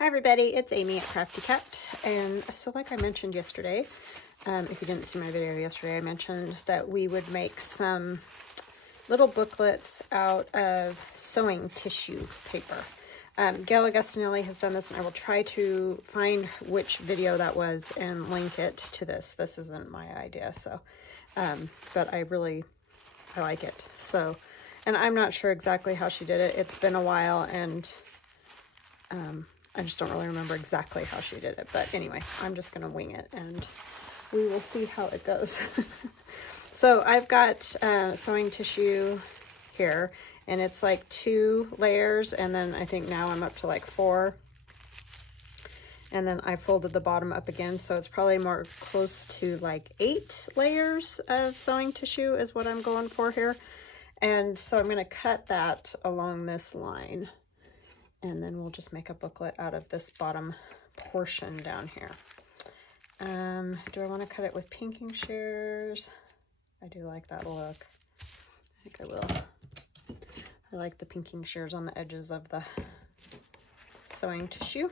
Hi everybody, it's Amy at Crafty Cat, and so like I mentioned yesterday, if you didn't see my video yesterday, I mentioned that we would make some little booklets out of sewing tissue paper. Gayle Agostinelli has done this, and I will try to find which video that was and link it to this. This isn't my idea, so, but I like it. So, and I'm not sure exactly how she did it. It's been a while, and I just don't really remember exactly how she did it. But anyway, I'm just going to wing it, and we will see how it goes. So I've got sewing tissue here, and it's like 2 layers, and then I think now I'm up to like 4. And then I folded the bottom up again, so it's probably more close to like 8 layers of sewing tissue is what I'm going for here. And so I'm going to cut that along this line, and then we'll just make a booklet out of this bottom portion down here. Do I want to cut it with pinking shears? I do like that look. I think I will. I like the pinking shears on the edges of the sewing tissue.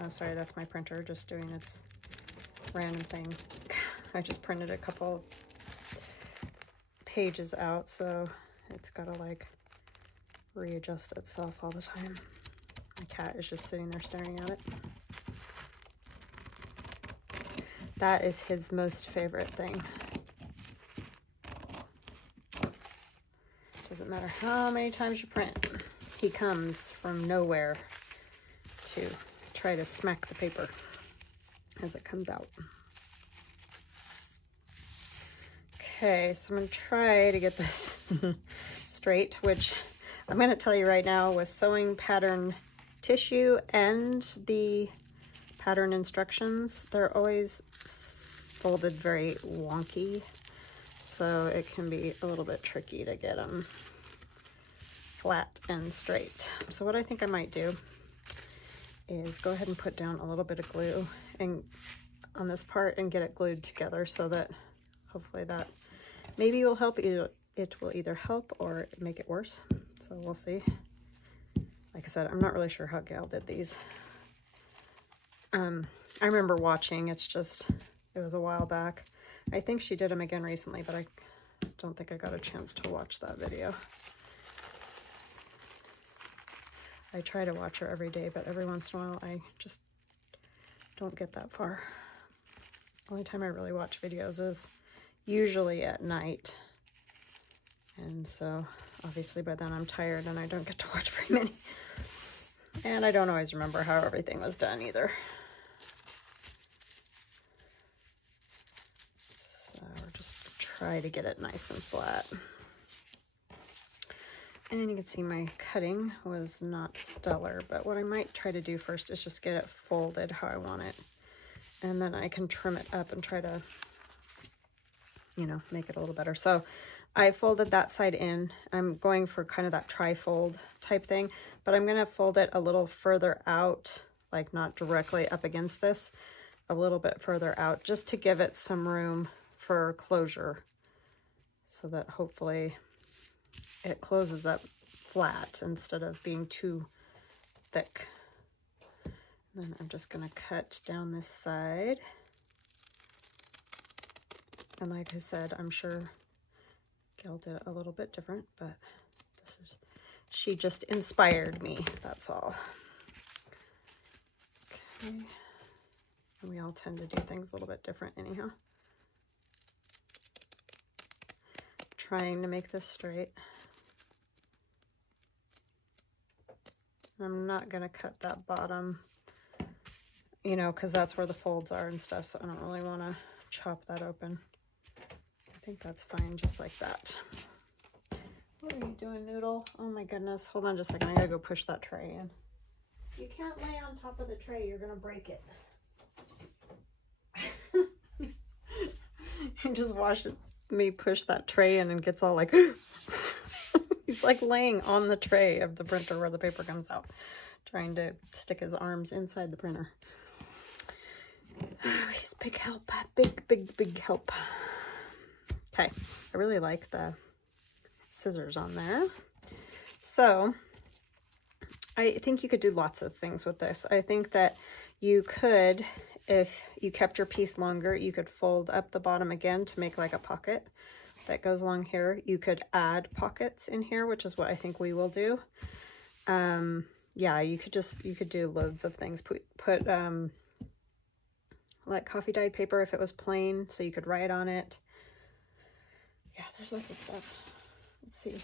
Oh, sorry, that's my printer just doing its random thing. I just printed a couple pages out, so it's gotta like readjust itself all the time. My cat is just sitting there staring at it. That is his most favorite thing. Doesn't matter how many times you print, he comes from nowhere to try to smack the paper as it comes out. Okay, so I'm going to try to get this straight, which I'm going to tell you right now, with sewing pattern tissue and the pattern instructions, they're always folded very wonky, so it can be a little bit tricky to get them flat and straight. So what I think I might do is go ahead and put down a little bit of glue and on this part and get it glued together, so that hopefully that maybe will help. It will either help or make it worse. So we'll see. Like I said, I'm not really sure how Gayle did these. I remember watching, it was a while back. I think she did them again recently, but I don't think I got a chance to watch that video. I try to watch her every day, but every once in a while I just don't get that far. The only time I really watch videos is usually at night. And so obviously by then I'm tired and I don't get to watch very many. And I don't always remember how everything was done either. So we're just try to get it nice and flat. And you can see my cutting was not stellar, but what I might try to do first is just get it folded how I want it. And then I can trim it up and try to, you know, make it a little better. So I folded that side in. I'm going for kind of that tri-fold type thing, but I'm going to fold it a little further out, like not directly up against this, a little bit further out, just to give it some room for closure, so that hopefully it closes up flat instead of being too thick. And then I'm just going to cut down this side. And like I said, I'm sure Gayle did it a little bit different, but she just inspired me, that's all. Okay. And we all tend to do things a little bit different anyhow. Trying to make this straight. I'm not going to cut that bottom, you know, because that's where the folds are and stuff, so I don't really want to chop that open. I think that's fine just like that. What are you doing, Noodle? Oh my goodness. Hold on just a second. I gotta go push that tray in. You can't lay on top of the tray. You're gonna break it. You just watch me push that tray in and gets all like... He's like laying on the tray of the printer where the paper comes out, trying to stick his arms inside the printer. Oh, he's big help. Big help. Okay, I really like the scissors on there. So I think you could do lots of things with this. I think that you could, if you kept your piece longer, you could fold up the bottom again to make like a pocket that goes along here. You could add pockets in here, which is what I think we will do. Yeah, you could do loads of things. Put like coffee dyed paper if it was plain, so you could write on it. Yeah, there's lots of stuff. Let's see.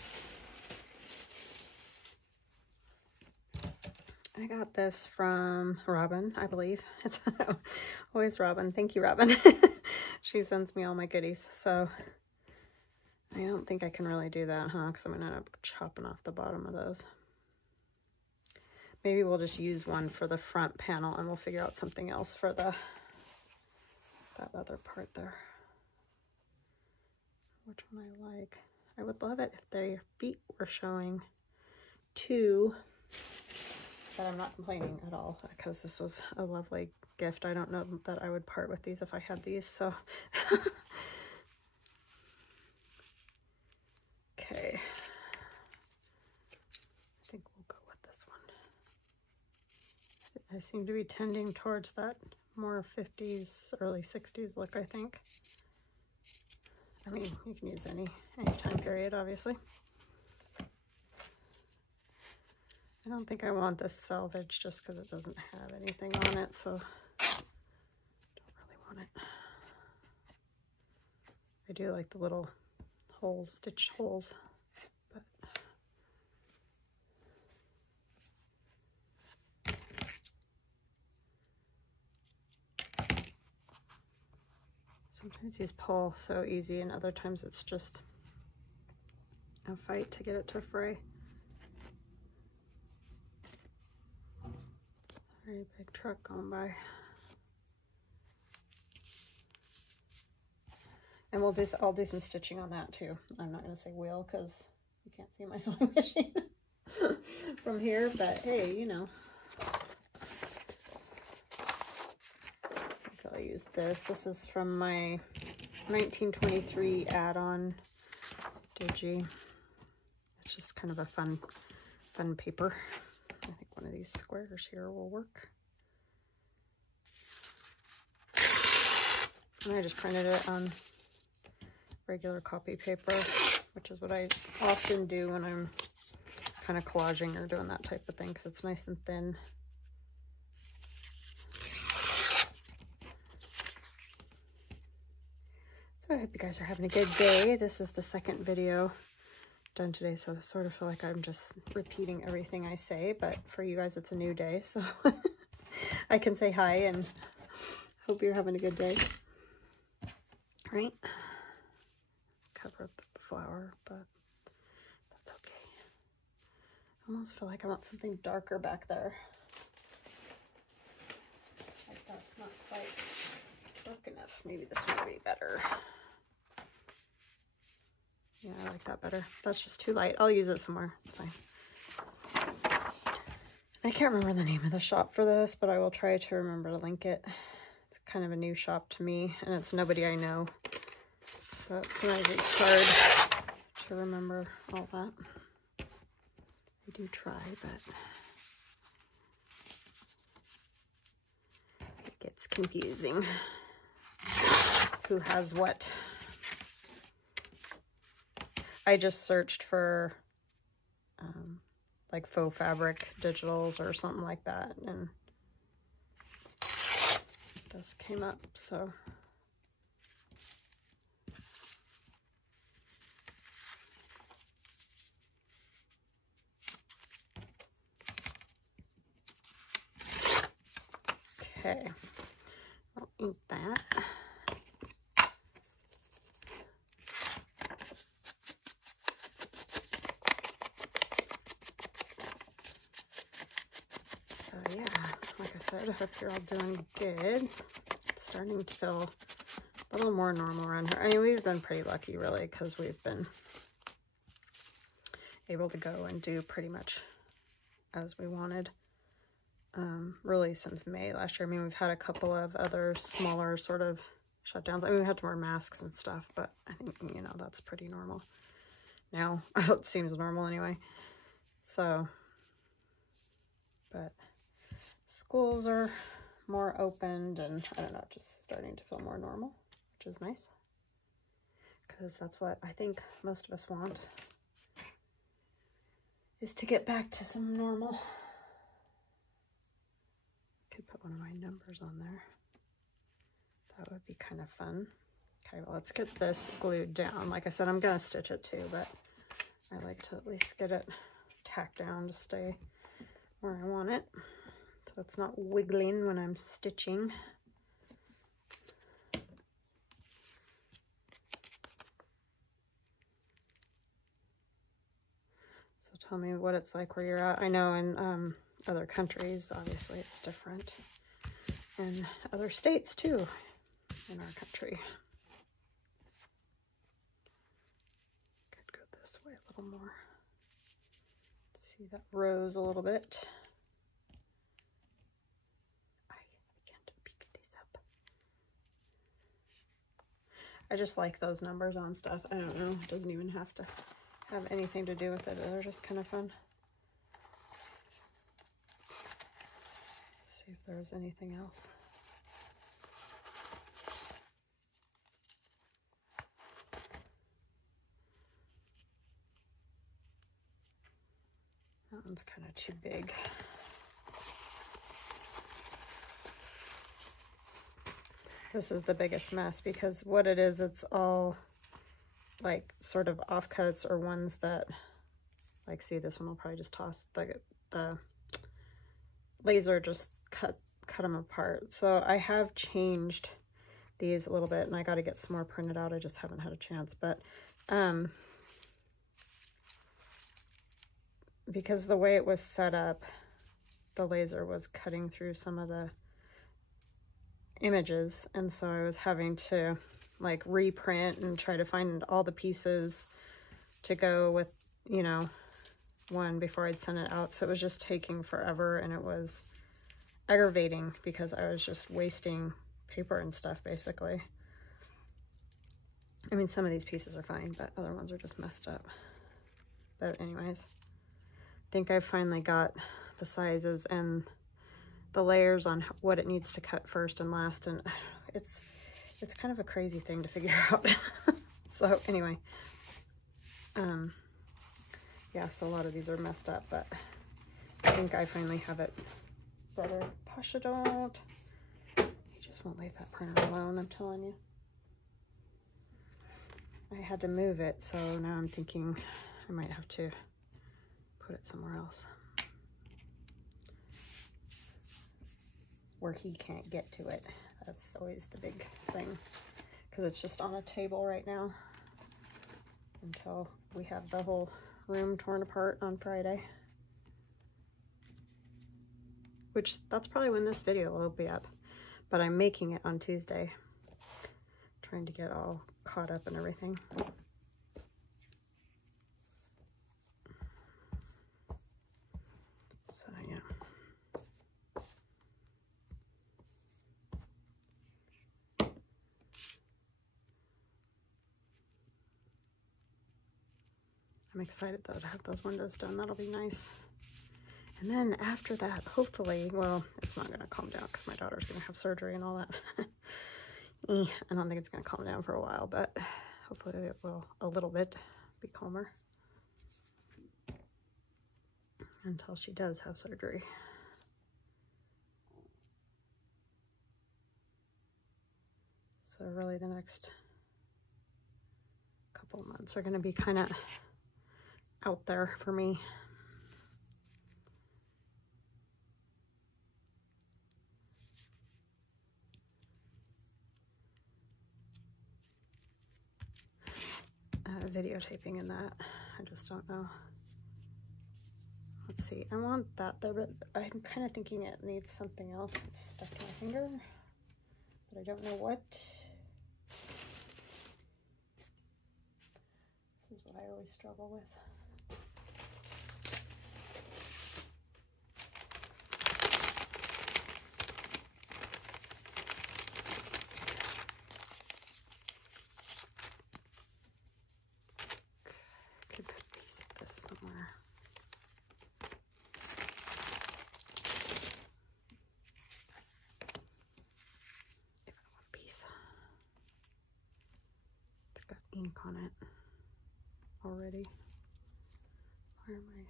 I got this from Robin, I believe. It's always Robin. Thank you, Robin. She sends me all my goodies, so I don't think I can really do that, huh? Because I'm going to end up chopping off the bottom of those. Maybe we'll just use one for the front panel and we'll figure out something else for that other part there. Which one I like. I would love it if their feet were showing too. But I'm not complaining at all because this was a lovely gift. I don't know that I would part with these if I had these, so. Okay. I think we'll go with this one. I seem to be tending towards that more 50s, early 60s look, I think. I mean, you can use any time period, obviously. I don't think I want this salvage just because it doesn't have anything on it, so don't really want it. I do like the little holes, stitched holes, but sometimes these pull so easy and other times it's just a fight to get it to fray. Very big truck going by. And I'll do some stitching on that too. I'm not going to say wheel because you can't see my sewing machine from here, but hey, you know. I think I'll use this. This is from my 1923 add-on Digi. It's just kind of a fun paper. I think one of these squares here will work. And I just printed it on regular copy paper, which is what I often do when I'm kind of collaging or doing that type of thing because it's nice and thin. So I hope you guys are having a good day. This is the second video done today, so I sort of feel like I'm just repeating everything I say, but for you guys it's a new day, so I can say hi and hope you're having a good day. Right? Cover up the flower, but that's okay. I almost feel like I want something darker back there. Like that's not quite dark enough. Maybe this one would be better. Yeah, I like that better. That's just too light. I'll use it somewhere. It's fine. I can't remember the name of the shop for this, but I will try to remember to link it. It's kind of a new shop to me, and it's nobody I know. So sometimes it's hard to remember all that. I do try, but it gets confusing. Who has what? I just searched for like Faux Fabric digitals or something like that, and this came up, so. Okay, I'll ink that. So yeah, like I said, I hope you're all doing good. It's starting to feel a little more normal around here. I mean, we've been pretty lucky, really, because we've been able to go and do pretty much as we wanted. Really since May last year. I mean, we've had a couple of other smaller sort of shutdowns. I mean, we had to wear masks and stuff, but I think, you know, that's pretty normal now. It seems normal anyway. So but schools are more opened, and I don't know, just starting to feel more normal, which is nice, because that's what I think most of us want, is to get back to some normal. Could put one of my numbers on there. That would be kind of fun. Okay, well, let's get this glued down. Like I said, I'm gonna stitch it too, but I like to at least get it tacked down to stay where I want it, so it's not wiggling when I'm stitching. So tell me what it's like where you're at. I know in other countries, obviously it's different, and other states too in our country. Could go this way a little more. See, that rose a little bit. I can't pick these up. I just like those numbers on stuff. I don't know, it doesn't even have to have anything to do with it. They're just kind of fun. See if there's anything else. That one's kind of too big. This is the biggest mess, because what it is, it's all like sort of offcuts, or ones that, like, see, this one will probably just toss, the laser just cut them apart. So I have changed these a little bit, and I got to get some more printed out. I just haven't had a chance, but because the way it was set up, the laser was cutting through some of the images, and so I was having to like reprint and try to find all the pieces to go with, you know, one before I'd send it out. So it was just taking forever, and it was aggravating because I was just wasting paper and stuff, basically. I mean, some of these pieces are fine, but other ones are just messed up. But anyways, I think I finally got the sizes and the layers on what it needs to cut first and last, and it's kind of a crazy thing to figure out. So anyway, yeah, so a lot of these are messed up, but I think I finally have it better. Pasha, don't. You just won't leave that printer alone, I'm telling you. I had to move it, so now I'm thinking I might have to put it somewhere else where he can't get to it. That's always the big thing, because it's just on a table right now until we have the whole room torn apart on Friday, which that's probably when this video will be up, but I'm making it on Tuesday, trying to get all caught up and everything. So yeah. I'm excited though to have those windows done. That'll be nice. And then after that, hopefully, well, it's not going to calm down because my daughter's going to have surgery and all that. I don't think it's going to calm down for a while, but hopefully it will a little bit be calmer until she does have surgery. So really the next couple of months are going to be kind of out there for me. Videotaping in that, I just don't know. Let's see, I want that there, but I'm kind of thinking it needs something else that's stuck to my finger, but I don't know what. This is what I always struggle with. Could put a piece of this somewhere. ink on it already. Where am I?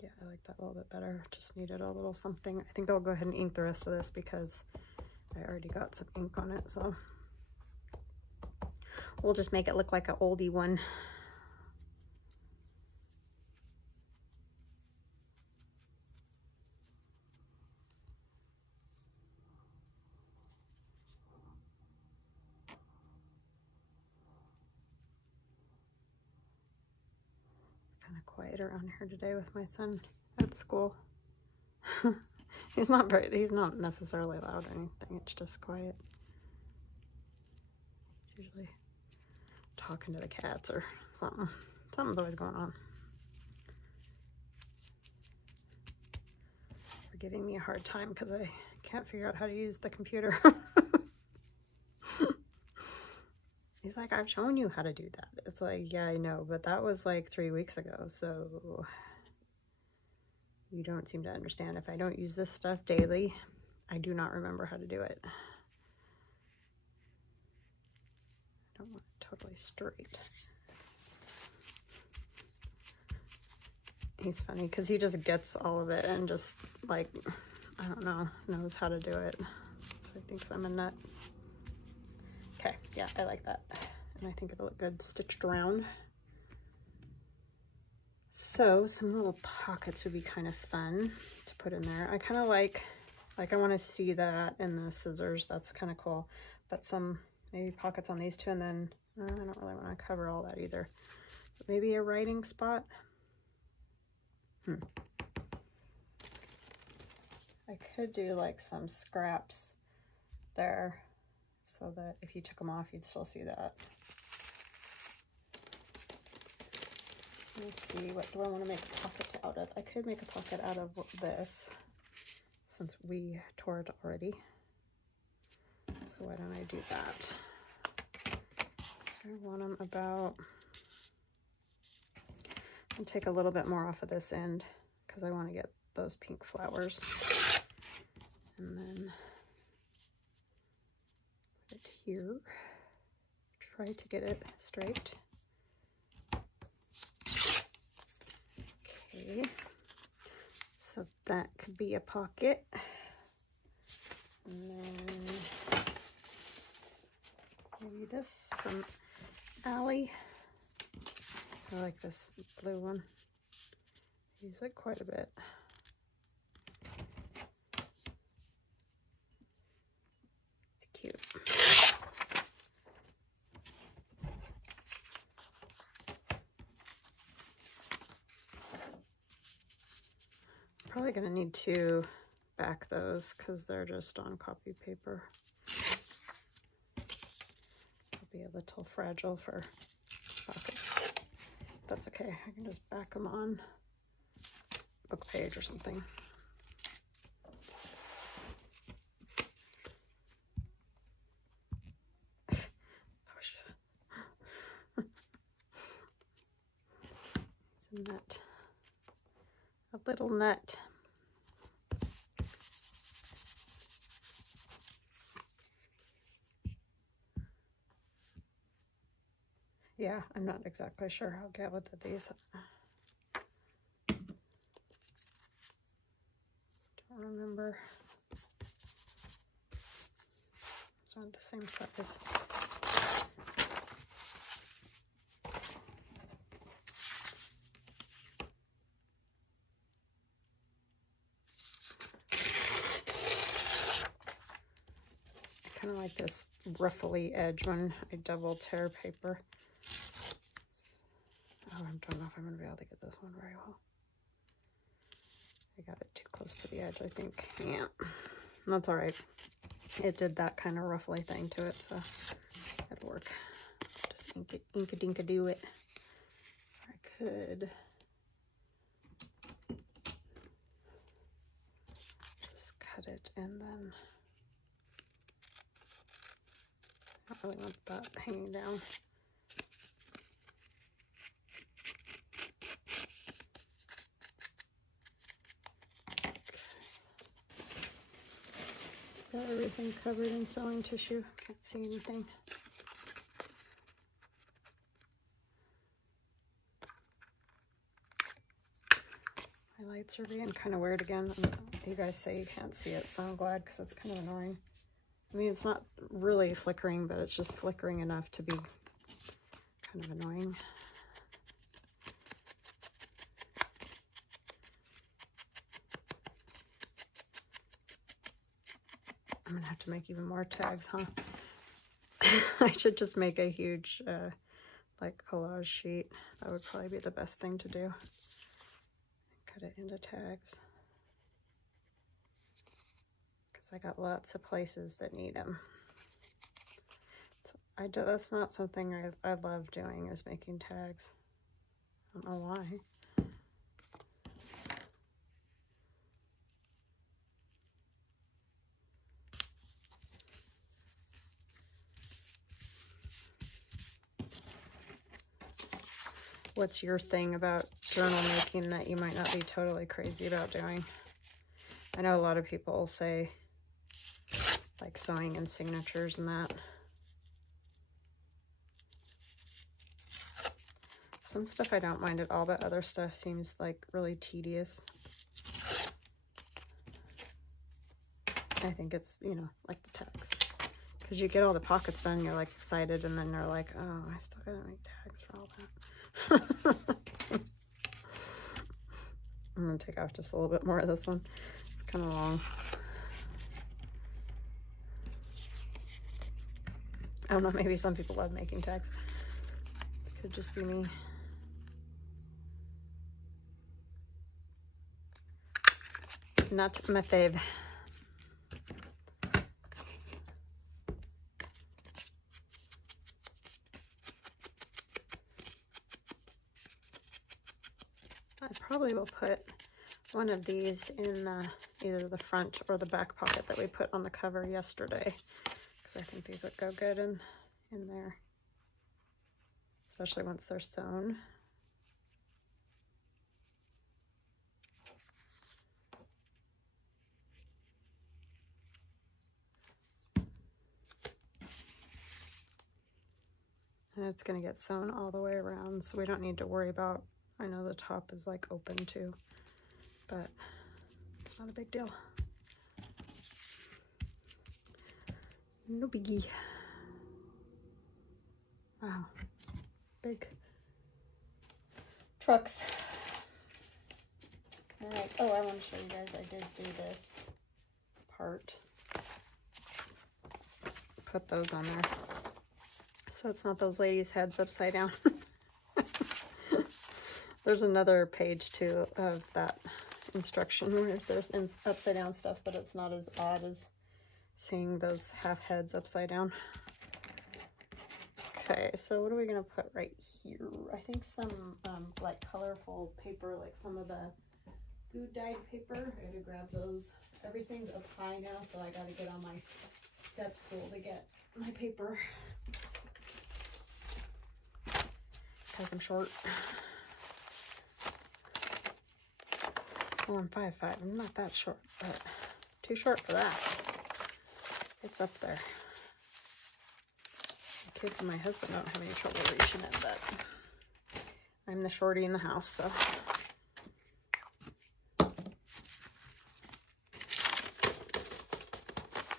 Yeah, I like that a little bit better. Just needed a little something. I think I'll go ahead and ink the rest of this because I already got some ink on it, so we'll just make it look like an oldie one. Kind of quiet around here today with my son at school. He's not necessarily loud or anything, it's just quiet. Usually talking to the cats or something. Something's always going on. They're giving me a hard time because I can't figure out how to use the computer. He's like, I've shown you how to do that. It's like, yeah, I know, but that was like 3 weeks ago, so you don't seem to understand. If I don't use this stuff daily, I do not remember how to do it. I don't want it totally straight. He's funny because he just gets all of it and just like, I don't know, knows how to do it. So he thinks I'm a nut. Okay, yeah, I like that. And I think it'll look good stitched around. So some little pockets would be kind of fun to put in there. I kind of like I want to see that in the scissors. That's kind of cool. But some maybe pockets on these two, and then I don't really want to cover all that either. But maybe a writing spot. I could do like some scraps there so that if you took them off, you'd still see that. Let me see, what do I want to make a pocket out of? I could make a pocket out of this since we tore it already. So why don't I do that? I want them about, I'll take a little bit more off of this end because I want to get those pink flowers. And then put it here. Try to get it straight. Okay. So that could be a pocket. And then maybe this from Allie. I like this blue one. I use it quite a bit. It's cute. Probably gonna need to back those because they're just on copy paper. They'll be a little fragile for pockets. That's okay. I can just back them on book page or something. It's a nut. A little nut. Yeah, I'm not exactly sure how Gayle did these. Don't remember. These aren't the same size. I kind of like this ruffly edge when I double tear paper. Oh, I don't know if I'm going to be able to get this one very well. I got it too close to the edge, I think. Yeah, that's all right. It did that kind of ruffly thing to it, so that'll work. Just ink-a-dink-a-do it. I could just cut it and then, oh, really want that hanging down. Got everything covered in sewing tissue. Can't see anything. My lights are being kind of weird again. You guys say you can't see it, so I'm glad because it's kind of annoying. I mean, it's not really flickering, but it's just flickering enough to be kind of annoying. I'm gonna have to make even more tags, huh? I should just make a huge, like, collage sheet. That would probably be the best thing to do. Cut it into tags. Because I got lots of places that need them. So that's not something I love doing, is making tags. I don't know why. What's your thing about journal making that you might not be totally crazy about doing? I know a lot of people say, like, sewing in signatures and that. Some stuff I don't mind at all, but other stuff seems like really tedious. I think it's, you know, like the tags. Because you get all the pockets done, you're like excited, and then you're like, oh, I still gotta make tags for all that. I'm gonna take off just a little bit more of this one. It's kind of long. I don't know, maybe some people love making tags. It could just be me. Not my fave. I probably will put one of these in either the front or the back pocket that we put on the cover yesterday, because I think these would go good in there, especially once they're sewn. And it's going to get sewn all the way around, so we don't need to worry about, I know the top is like open too, but it's not a big deal. No biggie. Wow. Big trucks. All right. Oh, I want to show you guys, I did do this part. Put those on there. So it's not those ladies' heads upside down. There's another page too of that instruction where there's upside down stuff, but it's not as odd as seeing those half heads upside down. Okay, so what are we gonna put right here? I think some like colorful paper, like some of the food dyed paper. I gotta grab those. Everything's up high now, so I gotta get on my step stool to get my paper. Because I'm short. Well, I'm 5'5". I'm not that short, but too short for that. It's up there. The kids and my husband don't have any trouble reaching it, but I'm the shorty in the house, so.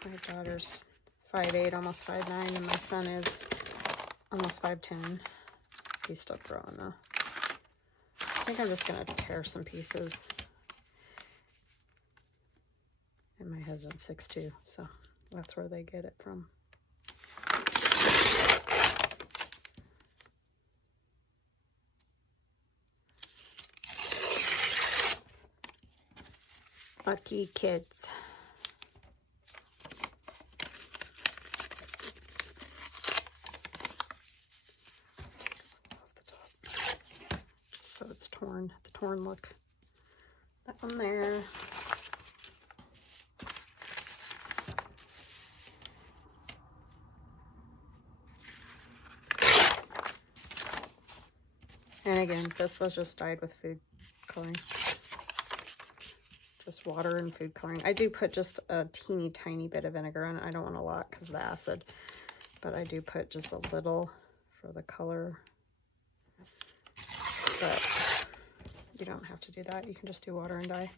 My daughter's 5'8", almost 5'9", and my son is almost 5'10". He's still growing though. I think I'm just gonna tear some pieces. And my husband's 6'2", so that's where they get it from. Lucky kids. So it's torn, the torn look. That one there. And again, this was just dyed with food coloring. Just water and food coloring. I do put just a teeny tiny bit of vinegar in it. I don't want a lot because of the acid, but I do put just a little for the color. But you don't have to do that. You can just do water and dye.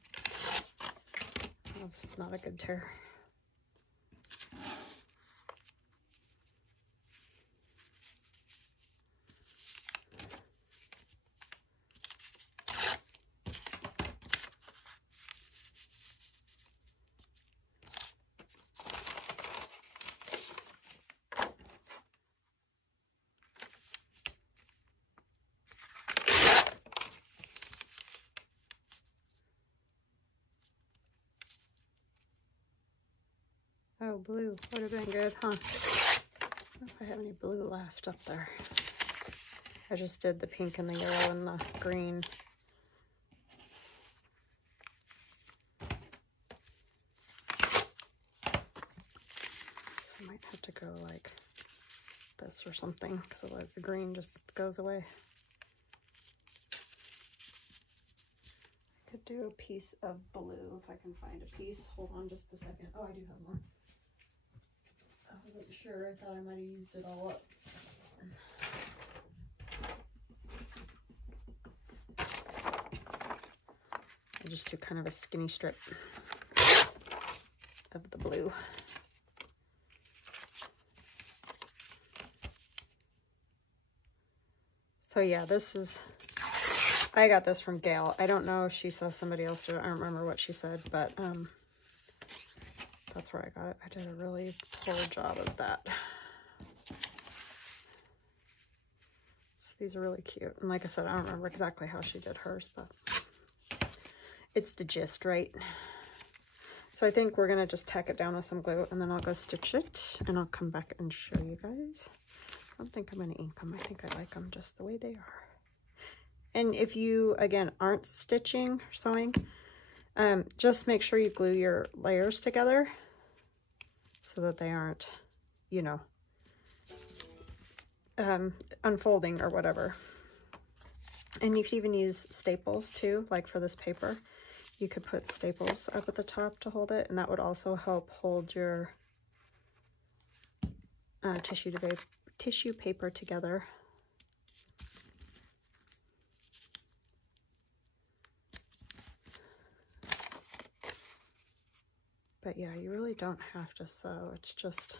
That's not a good tear. Oh, blue would have been good, huh? I don't know if I have any blue left up there. I just did the pink and the yellow and the green. So I might have to go like this or something, because otherwise the green just goes away. I could do a piece of blue if I can find a piece. Hold on just a second. Oh, I do have more. I wasn't sure. I thought I might have used it all up. I just do kind of a skinny strip of the blue. So yeah, this is, I got this from Gayle. I don't know if she saw somebody else do it. I don't remember what she said, but that's where I got it. I did a really poor job of that. So these are really cute. And like I said, I don't remember exactly how she did hers, but it's the gist, right? So I think we're going to just tack it down with some glue, and then I'll go stitch it, and I'll come back and show you guys. I don't think I'm going to ink them. I think I like them just the way they are. And if you, again, aren't stitching or sewing, just make sure you glue your layers together so that they aren't, you know, unfolding or whatever. And you could even use staples too, like for this paper. You could put staples up at the top to hold it, and that would also help hold your tissue paper together. But yeah, you really don't have to sew. It's just,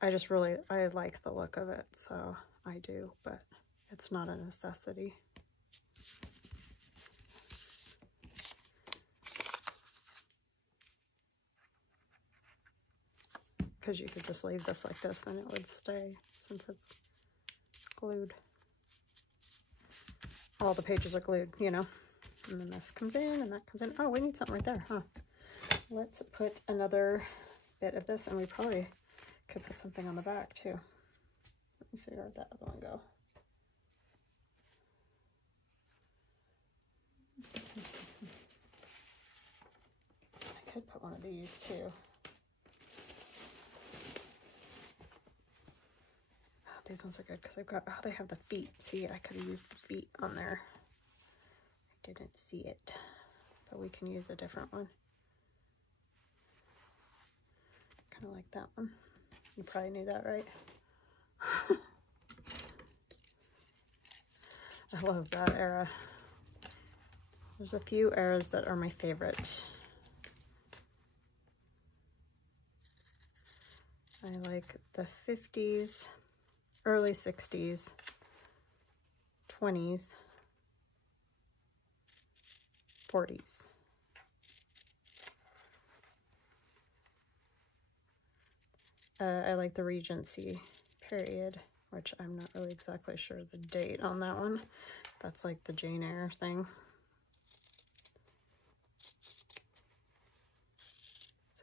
I like the look of it, so I do, but it's not a necessity. Because you could just leave this like this and it would stay since it's glued. All the pages are glued, you know. And then this comes in and that comes in. Oh, we need something right there, huh? Let's put another bit of this, and we probably could put something on the back too. Let me see, where'd that other one go? I could put one of these too. Oh, these ones are good because I've got, oh, they have the feet. See, I could have used the feet on there. I didn't see it, but we can use a different one. Kind of like that one. You probably knew that, right? I love that era. There's a few eras that are my favorite. I like the 50s, early 60s, 20s, 40s. I like the Regency period, which I'm not really exactly sure the date on that one. That's like the Jane Eyre thing.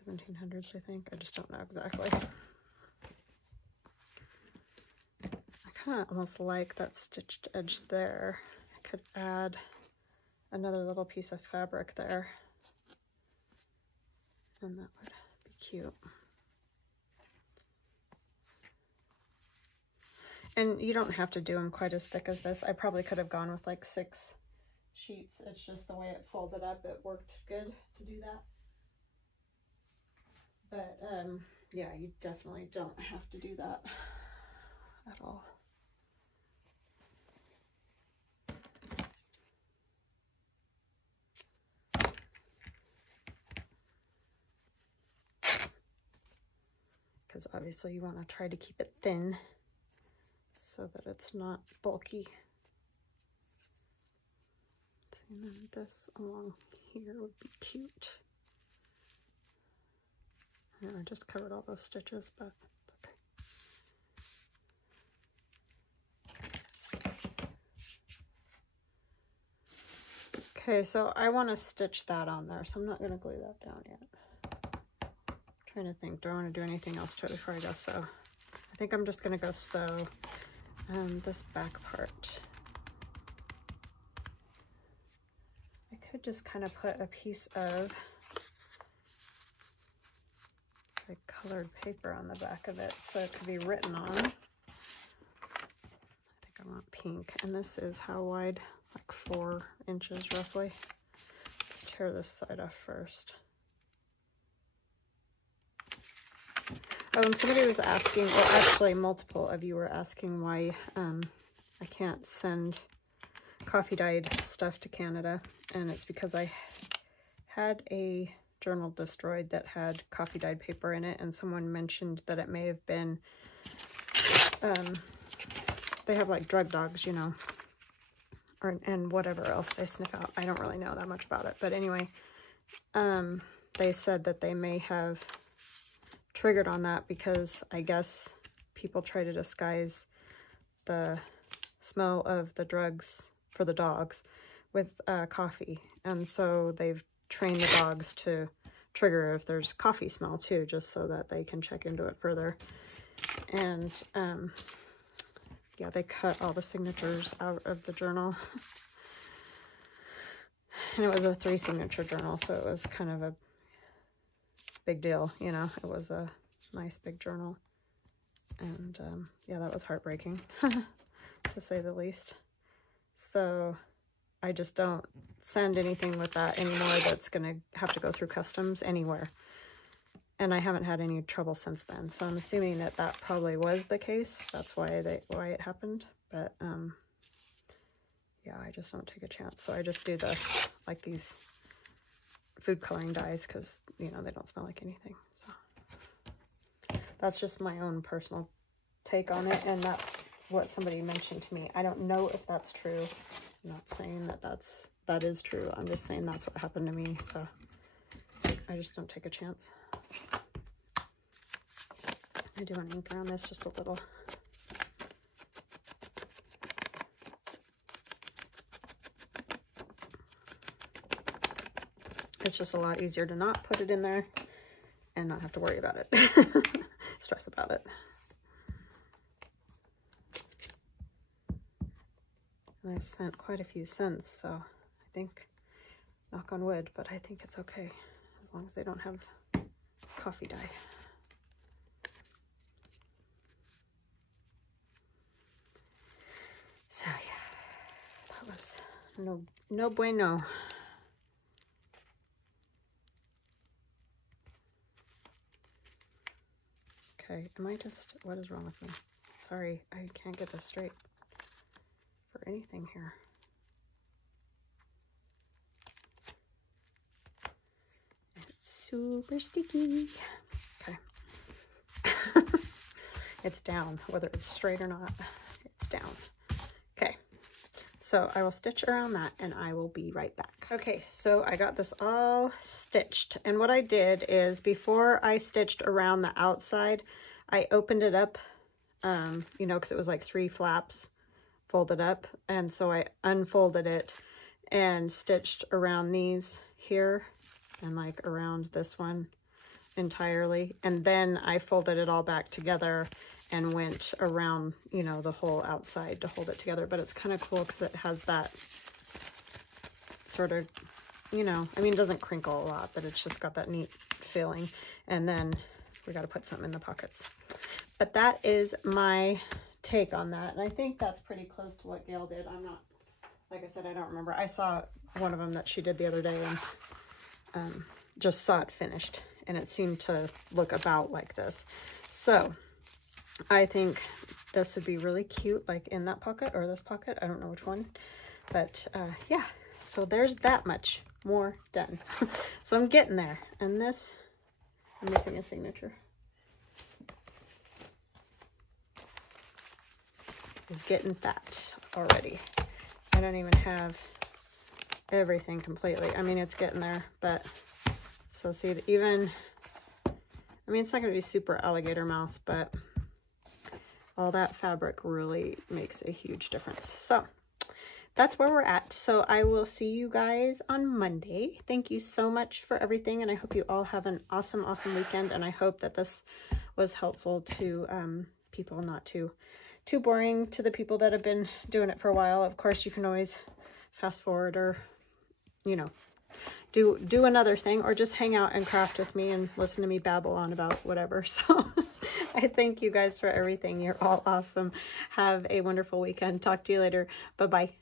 1700s, I think. I just don't know exactly. I kind of almost like that stitched edge there. I could add another little piece of fabric there, and that would be cute. And you don't have to do them quite as thick as this. I probably could have gone with like 6 sheets. It's just the way it folded up. It worked good to do that. But yeah, you definitely don't have to do that at all. Because obviously you want to try to keep it thin so that it's not bulky. And then this along here would be cute. And I just covered all those stitches, but it's okay. Okay, so I want to stitch that on there, so I'm not going to glue that down yet. Trying to think, do I want to do anything else to it before I go sew? I think I'm just going to go sew this back part. I could just kind of put a piece of like colored paper on the back of it so it could be written on. I think I want pink, and this is how wide? Like 4 inches roughly. Let's tear this side off first. Oh, and somebody was asking, well, actually multiple of you were asking why I can't send coffee dyed stuff to Canada, and it's because I had a journal destroyed that had coffee dyed paper in it, and someone mentioned that it may have been, they have like drug dogs, you know, and whatever else they sniff out. I don't really know that much about it, but anyway, they said that they may have triggered on that because I guess people try to disguise the smell of the drugs for the dogs with coffee, and so they've trained the dogs to trigger if there's coffee smell too, just so that they can check into it further. And yeah, they cut all the signatures out of the journal. And it was a 3 signature journal, so it was kind of a big deal, you know. It was a nice big journal, and yeah, that was heartbreaking to say the least. So I just don't send anything with that anymore that's gonna have to go through customs anywhere, and I haven't had any trouble since then, so I'm assuming that that probably was the case. That's why it happened. But yeah, I just don't take a chance. So I just do the like these food coloring dyes because, you know, they don't smell like anything. So that's just my own personal take on it, and that's what somebody mentioned to me. I don't know if that's true. I'm not saying that that is true. I'm just saying that's what happened to me. So I just don't take a chance. I do want to ink around this just a little. It's just a lot easier to not put it in there and not have to worry about it, stress about it. And I've sent quite a few cents, so I think, knock on wood, but I think it's okay as long as they don't have coffee dye. So yeah, that was no bueno. Okay, what is wrong with me? Sorry, I can't get this straight for anything here. It's super sticky. Okay. It's down, whether it's straight or not, it's down. Okay, so I will stitch around that and I will be right back. Okay, so I got this all stitched, and what I did is before I stitched around the outside, I opened it up, you know, because it was like 3 flaps folded up, and so I unfolded it and stitched around these here and like around this one entirely, and then I folded it all back together and went around, you know, the whole outside to hold it together. But it's kind of cool because it has that sort of, you know, I mean, it doesn't crinkle a lot, but it's just got that neat feeling. And then we got to put something in the pockets. But that is my take on that. And I think that's pretty close to what Gayle did. I'm not, like I said, I don't remember. I saw one of them that she did the other day and just saw it finished. And it seemed to look about like this. So I think this would be really cute, like in that pocket or this pocket. I don't know which one. But yeah, so there's that much more done. So I'm getting there. And this, I'm missing a signature. Is getting fat already. I don't even have everything completely. I mean, it's getting there, but so see, even, I mean, it's not going to be super alligator mouth, but all that fabric really makes a huge difference. So that's where we're at. So I will see you guys on Monday. Thank you so much for everything, and I hope you all have an awesome, awesome weekend, and I hope that this was helpful to people, not too boring to the people that have been doing it for a while. Of course, you can always fast forward or, you know, do another thing, or just hang out and craft with me and listen to me babble on about whatever. So I thank you guys for everything. You're all awesome. Have a wonderful weekend. Talk to you later. Bye-bye.